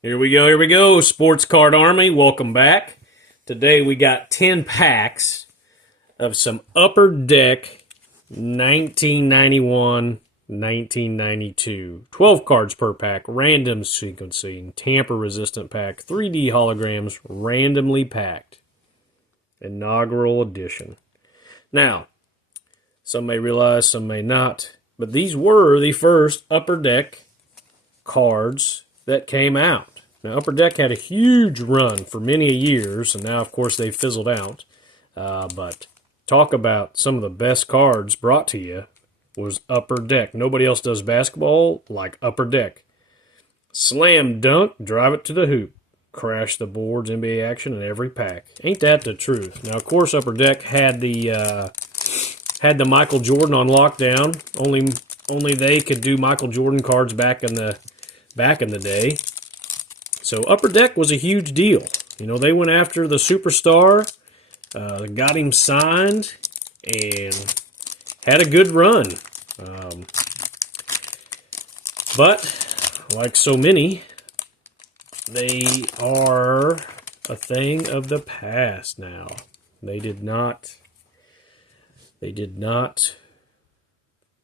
Here we go. Sports Card Army, welcome back. Today we got 10 packs of some Upper Deck 1991, 1992. 12 cards per pack, random sequencing, tamper-resistant pack, 3D holograms, randomly packed. Inaugural edition. Now, some may realize, some may not, but these were the first Upper Deck cards that came out. Now, Upper Deck had a huge run for many years, and now, of course, they've fizzled out. But talk about some of the best cards brought to you was Upper Deck. Nobody else does basketball like Upper Deck. Slam dunk, drive it to the hoop. Crash the boards, NBA action in every pack. Ain't that the truth? Now, of course, Upper Deck had the Micheal Jordan on lockdown. Only they could do Micheal Jordan cards back in the day. So Upper Deck was a huge deal. You know, they went after the superstar, got him signed, and had a good run. But like so many, they are a thing of the past now. They did not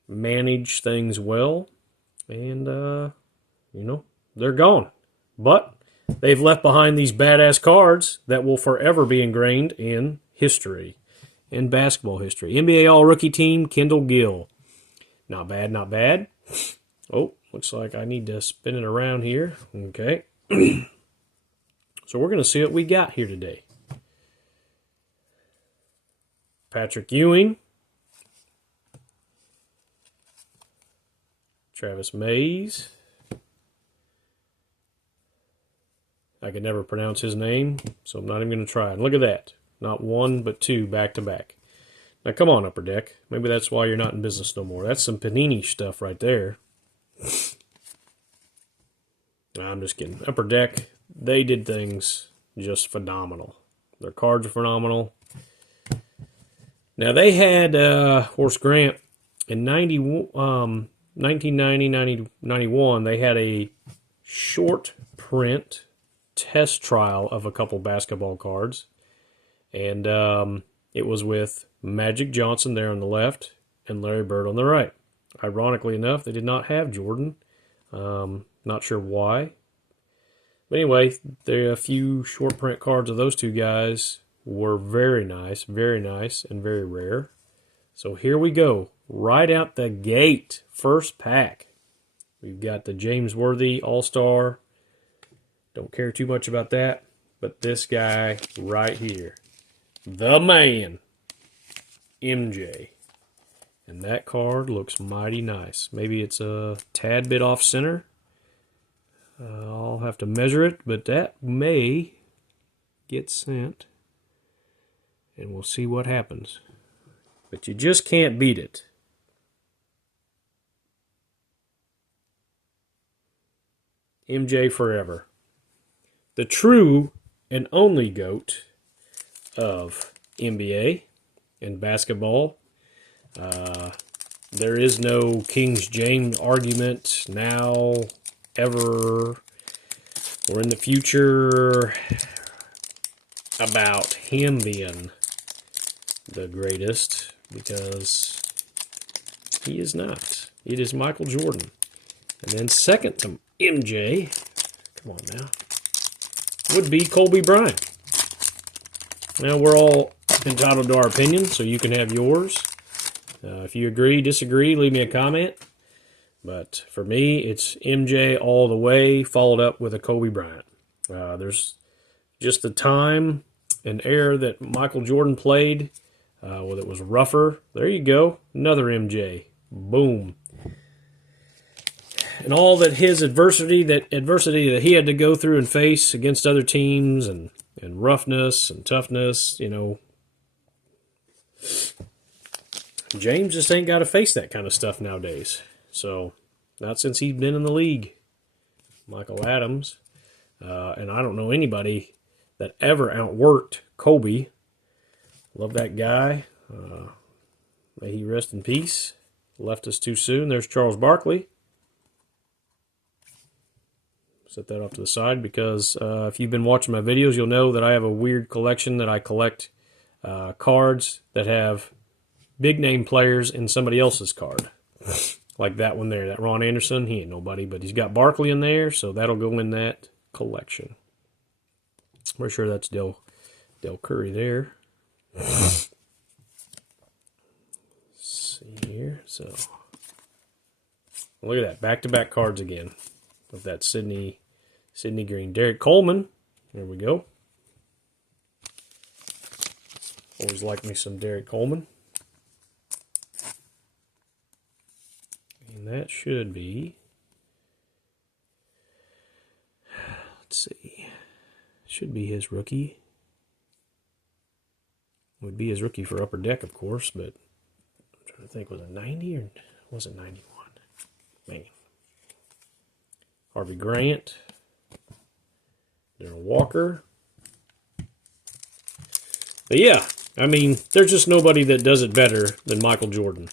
manage things well, and they're gone. But they've left behind these badass cards that will forever be ingrained in history, in basketball history. NBA All-Rookie Team, Kendall Gill. Not bad, not bad. Oh, looks like I need to spin it around here. Okay. So we're going to see what we got here today. Patrick Ewing. Travis Mays. I could never pronounce his name, so I'm not even going to try. And look at that. Not one, but two back-to-back. Now, come on, Upper Deck. Maybe that's why you're not in business no more. That's some Panini stuff right there. I'm just kidding. Upper Deck, they did things just phenomenal. Their cards are phenomenal. Now, they had Horace Grant in 1990, 91. They had a short print test trial of a couple basketball cards, and it was with Magic Johnson there on the left and Larry Bird on the right. Ironically enough, they did not have Jordan. Not sure why. But anyway, there are a few short print cards of those two guys were very nice, and very rare. So here we go. Right out the gate, first pack. We've got the James Worthy All-Star. Don't care too much about that, but this guy right here, the man, MJ. And that card looks mighty nice. Maybe it's a tad bit off center. I'll have to measure it, but that may get sent, and we'll see what happens. But you just can't beat it. MJ forever. The true and only GOAT of NBA and basketball. There is no King's James argument now, ever, or in the future about him being the greatest, because he is not. It is Micheal Jordan. And then second to MJ, come on now, would be Kobe Bryant. Now, we're all entitled to our opinion, so you can have yours. If you agree, disagree, leave me a comment. But for me, it's MJ all the way, followed up with a Kobe Bryant. There's just the time and era that Micheal Jordan played, where it was rougher. There you go, another MJ. Boom. And all that his adversity that he had to go through and face against other teams, and roughness and toughness, you know. James just ain't got to face that kind of stuff nowadays. So, not since he's been in the league. Michael Adams. And I don't know anybody that ever outworked Kobe. Love that guy. May he rest in peace. Left us too soon. There's Charles Barkley. set that off to the side because if you've been watching my videos, you'll know that I have a weird collection that I collect cards that have big name players in somebody else's card. Like that one there, that Ron Anderson. He ain't nobody, but he's got Barkley in there, so that'll go in that collection. We're sure that's Del Curry there. Let's see here. So look at that, back-to-back cards again with that Sidney Green. Derek Coleman. There we go. Always like me some Derek Coleman. And that should be, let's see, should be his rookie. Would be his rookie for Upper Deck, of course, but I'm trying to think, was it 90 or was it 91? Man. Harvey Grant. Darrell Walker. But yeah, I mean, there's just nobody that does it better than Micheal Jordan.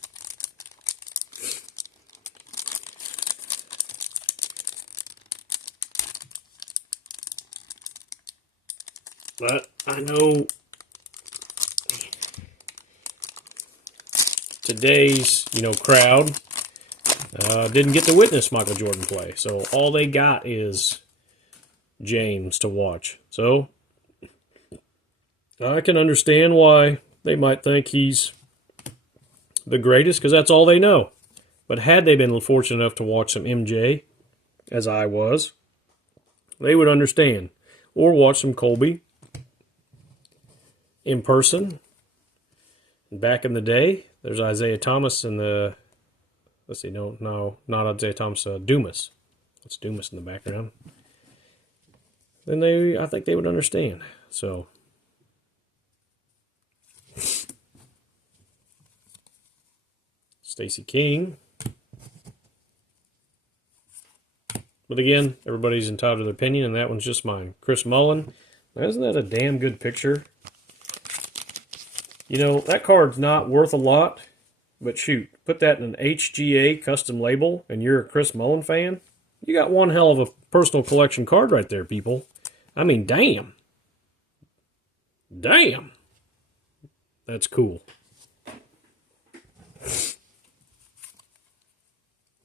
But I know today's, crowd didn't get to witness Micheal Jordan play. So all they got is James to watch. So I can understand why they might think he's the greatest, because that's all they know. But had they been fortunate enough to watch some MJ, as I was, they would understand. Or watch some Colby in person. Back in the day, there's Isaiah Thomas and the, let's see, no, not Isaiah Thomas, Dumas. That's Dumas in the background. Then I think they would understand. So, Stacey King. But again, everybody's entitled to their opinion, and that one's just mine. Chris Mullen. Now, isn't that a damn good picture? That card's not worth a lot, but shoot, put that in an HGA custom label, and you're a Chris Mullen fan, you got one hell of a personal collection card right there, people. I mean, damn. Damn. That's cool.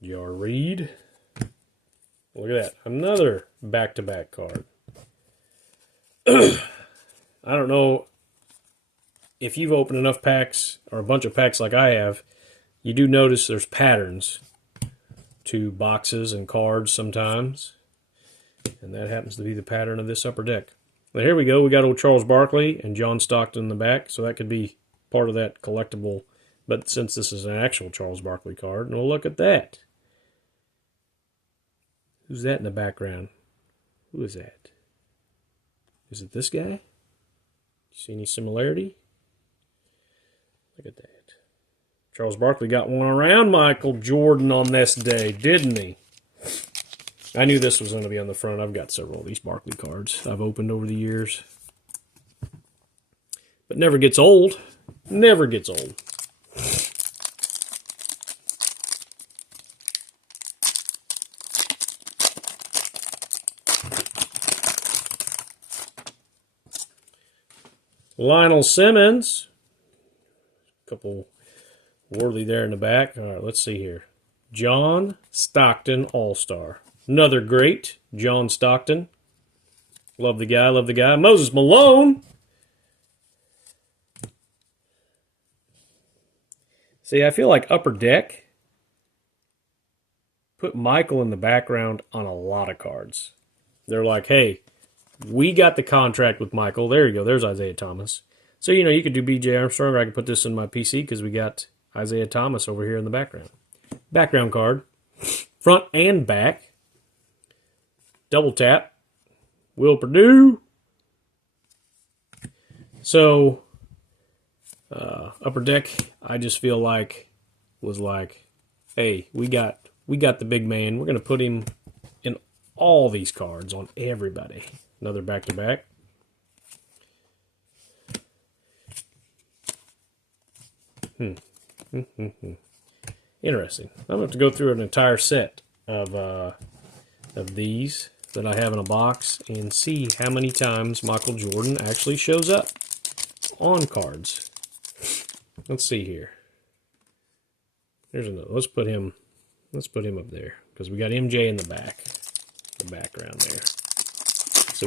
Jar Reed. Look at that. Another back-to-back card. I don't know if you've opened enough packs, or a bunch of packs like I have, you do notice there's patterns to boxes and cards sometimes. And that happens to be the pattern of this Upper Deck. But here we go. We got old Charles Barkley and John Stockton in the back, so that could be part of that collectible. But since this is an actual Charles Barkley card, well, look at that. Who's that in the background? Who is that? Is it this guy? See any similarity? Look at that. Charles Barkley got one around Micheal Jordan on this day, didn't he? I knew this was going to be on the front. I've got several of these Barkley cards I've opened over the years. But never gets old. Never gets old. Lionel Simmons. A couple Worthy there in the back. All right, let's see here. John Stockton All-Star. Another great John Stockton. Love the guy, love the guy. Moses Malone. See, I feel like Upper Deck put Micheal in the background on a lot of cards. They're like, hey, we got the contract with Micheal. There you go. There's Isaiah Thomas. So, you could do B.J. Armstrong, or I could put this in my PC because we got Isaiah Thomas over here in the background. Background card. Front and back. Double tap. Will Perdue. So, Upper Deck, I just feel like, was like, hey, we got the big man. We're going to put him in all these cards on everybody. Another back-to-back. Interesting. I'm going to have to go through an entire set of these. that I have in a box and see how many times Micheal Jordan actually shows up on cards. Let's see here. There's another. Let's put him up there because we got MJ in the background there. So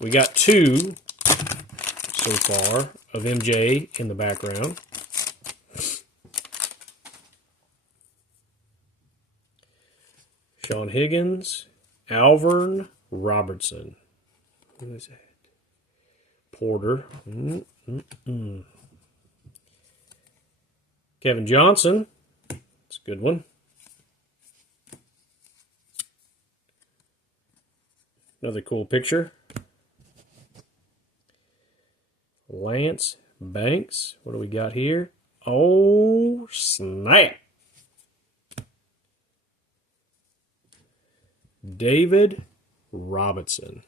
we got two so far of MJ in the background. Sean Higgins, Alvern Robertson. Who is that? Porter. Kevin Johnson. That's a good one. Another cool picture. Lance Banks. What do we got here? Oh, snap. David Robinson.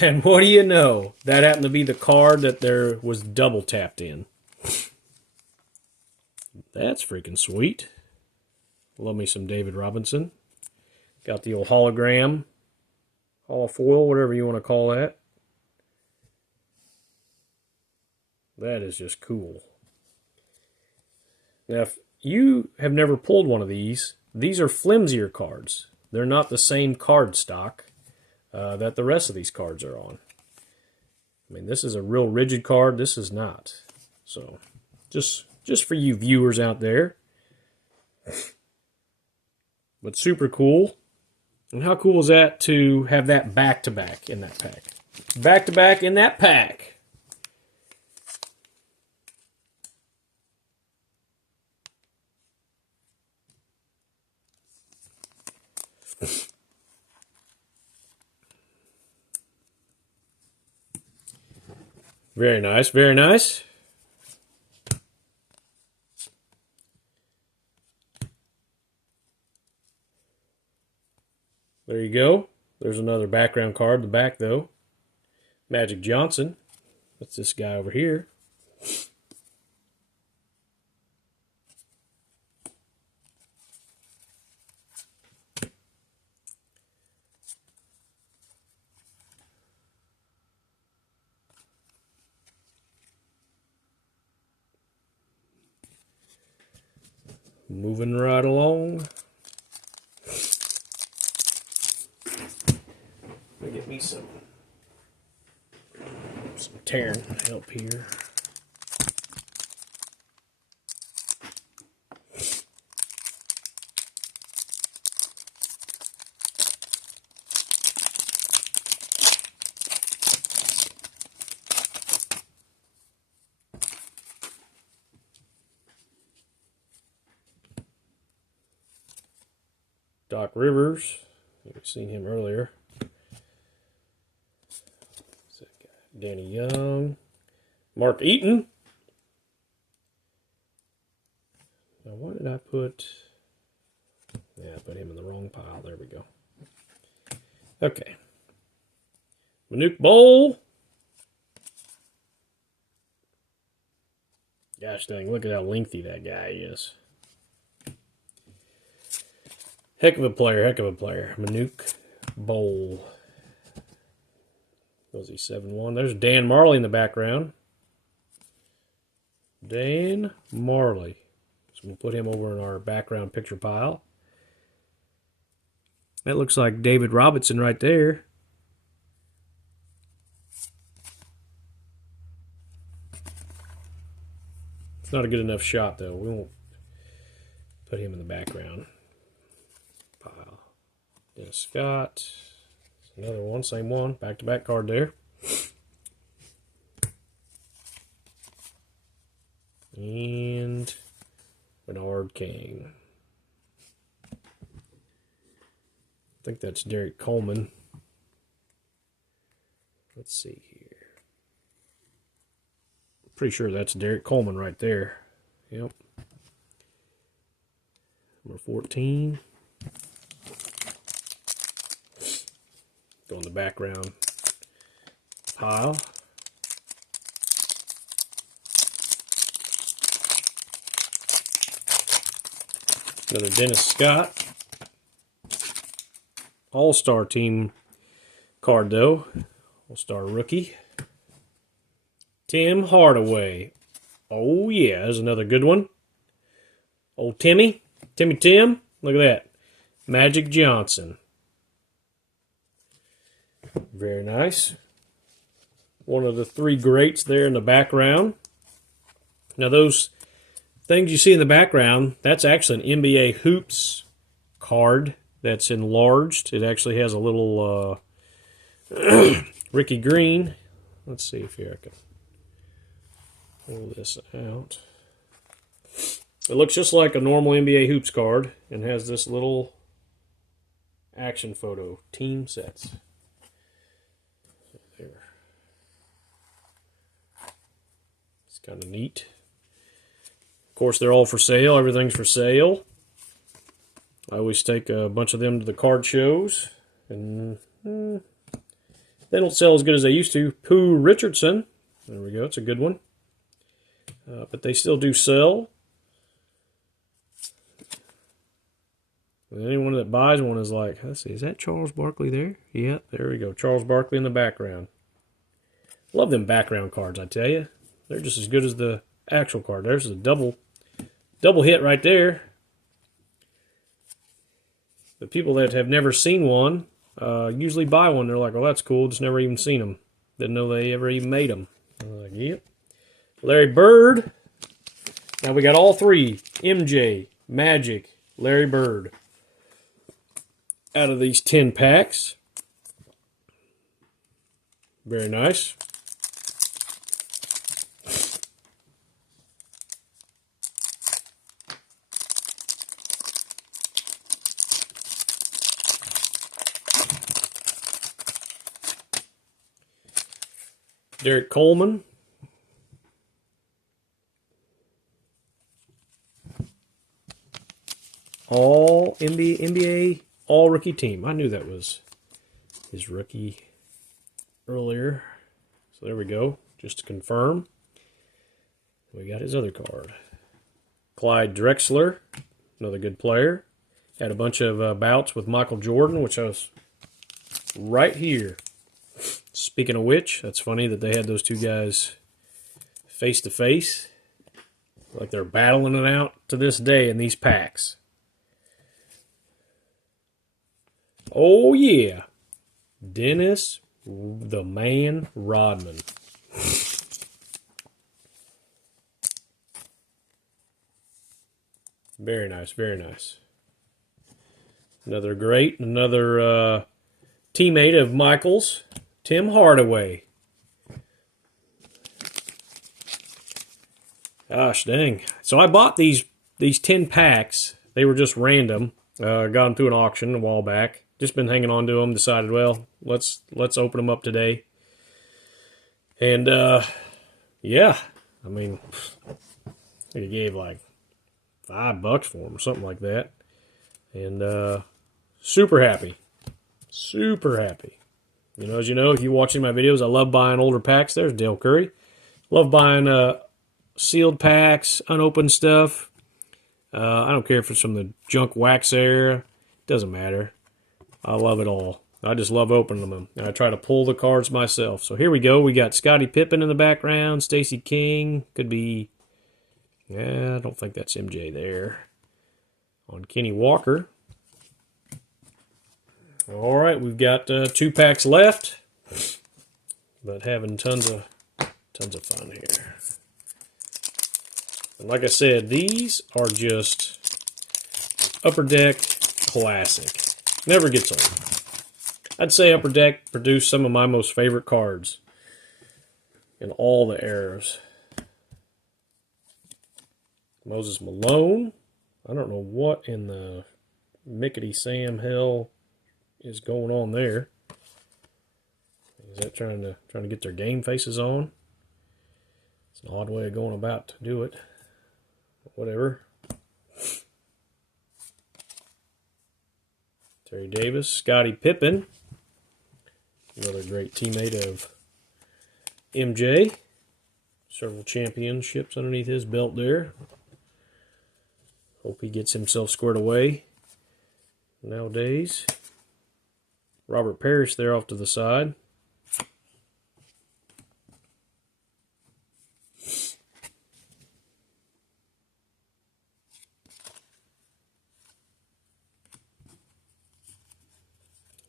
And what do you know? That happened to be the card that there was double tapped in. That's freaking sweet. Love me some David Robinson. Got the old hologram, holofoil, whatever you want to call that. That is just cool. Now, if you have never pulled one of these are flimsier cards. They're not the same card stock that the rest of these cards are on. I mean, this is a real rigid card. This is not. So, just for you viewers out there. But super cool. And how cool is that to have that back-to-back in that pack? Back-to-back in that pack. Very nice, very nice. There you go. There's another background card, the back though. Magic Johnson. That's this guy over here. Moving right along. Let me get me some tearing help here. Doc Rivers, we've seen him earlier. What's that guy? Danny Young, Mark Eaton. Now, why did I put? Yeah, I put him in the wrong pile. There we go. Okay. Manute Bowl. Gosh dang, look at how lengthy that guy is. Heck of a player, heck of a player. Manute Bowl. Was he 7-1? There's Dan Marley in the background. Dan Marley. So we'll put him over in our background picture pile. That looks like David Robinson right there. It's not a good enough shot, though. We won't put him in the background pile. Dennis Scott. Another one, same one. Back-to-back card there. And Bernard King. I think that's Derek Coleman. Let's see here. Pretty sure that's Derek Coleman right there. Yep. Number 14. Go in the background pile. Another Dennis Scott. All-Star team card, though. All-Star rookie. Tim Hardaway. Oh, yeah, there's another good one. Old Timmy. Tim. Look at that. Magic Johnson. Very nice. One of the three greats there in the background. Now, those things you see in the background, that's actually an NBA Hoops card that's enlarged. It actually has a little Ricky Green. Let's see if here I can pull this out. It looks just like a normal NBA Hoops card and has this little action photo, team sets. There. It's kind of neat. Of course, they're all for sale. Everything's for sale. I always take a bunch of them to the card shows, and they don't sell as good as they used to. Pooh Richardson. There we go. It's a good one. But they still do sell. And anyone that buys one is like, let's see, is that Charles Barkley there? Yeah, there we go. Charles Barkley in the background. Love them background cards, I tell you. They're just as good as the actual card. There's a double hit right there. The people that have never seen one usually buy one. They're like, well, that's cool. Just never even seen them. Didn't know they ever even made them. I'm like, yep. Larry Bird. Now we got all three. MJ, Magic, Larry Bird. Out of these 10 packs. Very nice. Derek Coleman. All NBA all rookie team. I knew that was his rookie earlier. So there we go. Just to confirm. We got his other card. Clyde Drexler. Another good player. Had a bunch of bouts with Micheal Jordan, which I was right here. Speaking of which, that's funny that they had those two guys face to face. Like they're battling it out to this day in these packs. Oh, yeah. Dennis the Man Rodman. Very nice, very nice. Another great, another teammate of Michael's, Tim Hardaway. Gosh dang. So I bought these 10 packs. They were just random. Got them through an auction a while back. Just been hanging on to them. Decided, well, let's open them up today. And yeah, I mean, I think I gave like $5 for them or something like that. And super happy, super happy. You know, as you know, if you watching my videos, I love buying older packs. There's Dale Curry. Love buying sealed packs, unopened stuff. I don't care if it's from the junk wax era. Doesn't matter. I love it all. I just love opening them. And I try to pull the cards myself. So here we go. We got Scottie Pippen in the background. Stacey King. Could be... yeah, I don't think that's MJ there. On Kenny Walker. All right, we've got 2 packs left. But having tons of fun here. And like I said, these are just Upper Deck classic. Never gets old. I'd say Upper Deck produced some of my most favorite cards in all the eras. Moses Malone. I don't know what in the Mickety Sam hell is going on there. Is that trying to get their game faces on? It's an odd way of going about to do it. Whatever. Terry Davis, Scottie Pippen, another great teammate of MJ. Several championships underneath his belt there. Hope he gets himself squared away nowadays. Robert Parrish there off to the side.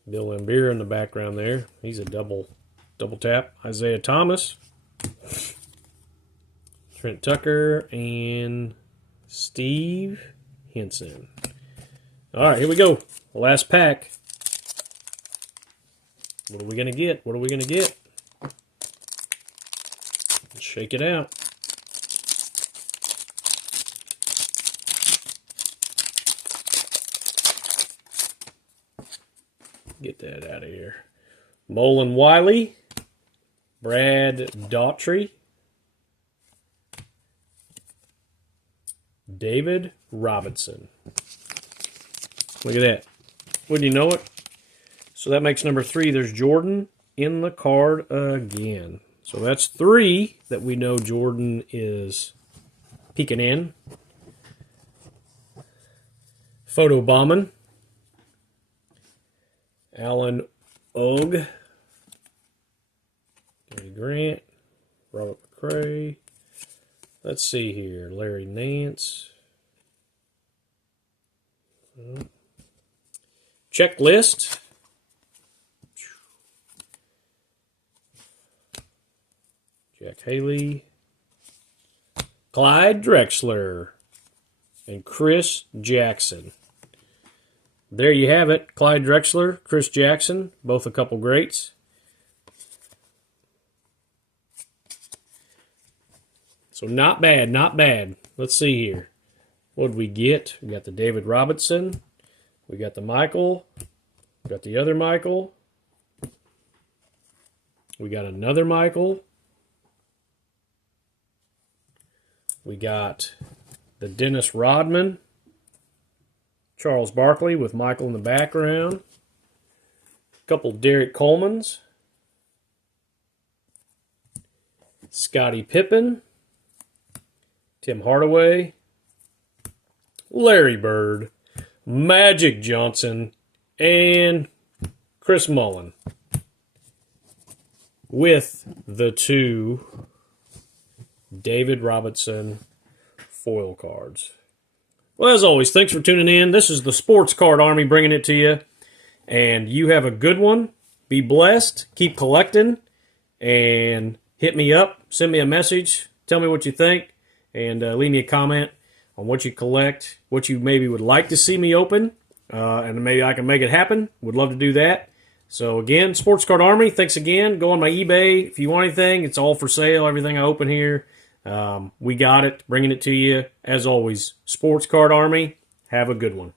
Bill Laimbeer in the background there. He's a double tap. Isaiah Thomas, Trent Tucker, and Steve Henson. All right, here we go. Last pack. What are we going to get? What are we going to get? Let's shake it out. Get that out of here. Mullen Wiley, Brad Daughtry, David Robinson. Look at that. Wouldn't you know it? So that makes number 3. There's Jordan in the card again. So that's 3 that we know Jordan is peeking in. Photo bombing. Alan Ogg, Gary Grant, Robert McCray. Let's see here. Larry Nance. Checklist. Jack Haley. Clyde Drexler. And Chris Jackson. There you have it. Clyde Drexler, Chris Jackson, both a couple greats. So not bad, not bad. Let's see here. What did we get? We got the David Robinson. We got the Micheal. We got the other Micheal. We got another Micheal. We got the Dennis Rodman. Charles Barkley with Micheal in the background. A couple Derek Colemans. Scottie Pippen. Tim Hardaway. Larry Bird. Magic Johnson. And Chris Mullin. With the 2 David Robinson foil cards. Well, as always, thanks for tuning in. This is the Sports Card Army bringing it to you. And you have a good one. Be blessed. Keep collecting. And hit me up. Send me a message. Tell me what you think. And leave me a comment on what you collect, what you maybe would like to see me open. And maybe I can make it happen. Would love to do that. So, again, Sports Card Army, thanks again. Go on my eBay. If you want anything, it's all for sale. Everything I open here. We got it, bringing it to you. As always, Sports Card Army, have a good one.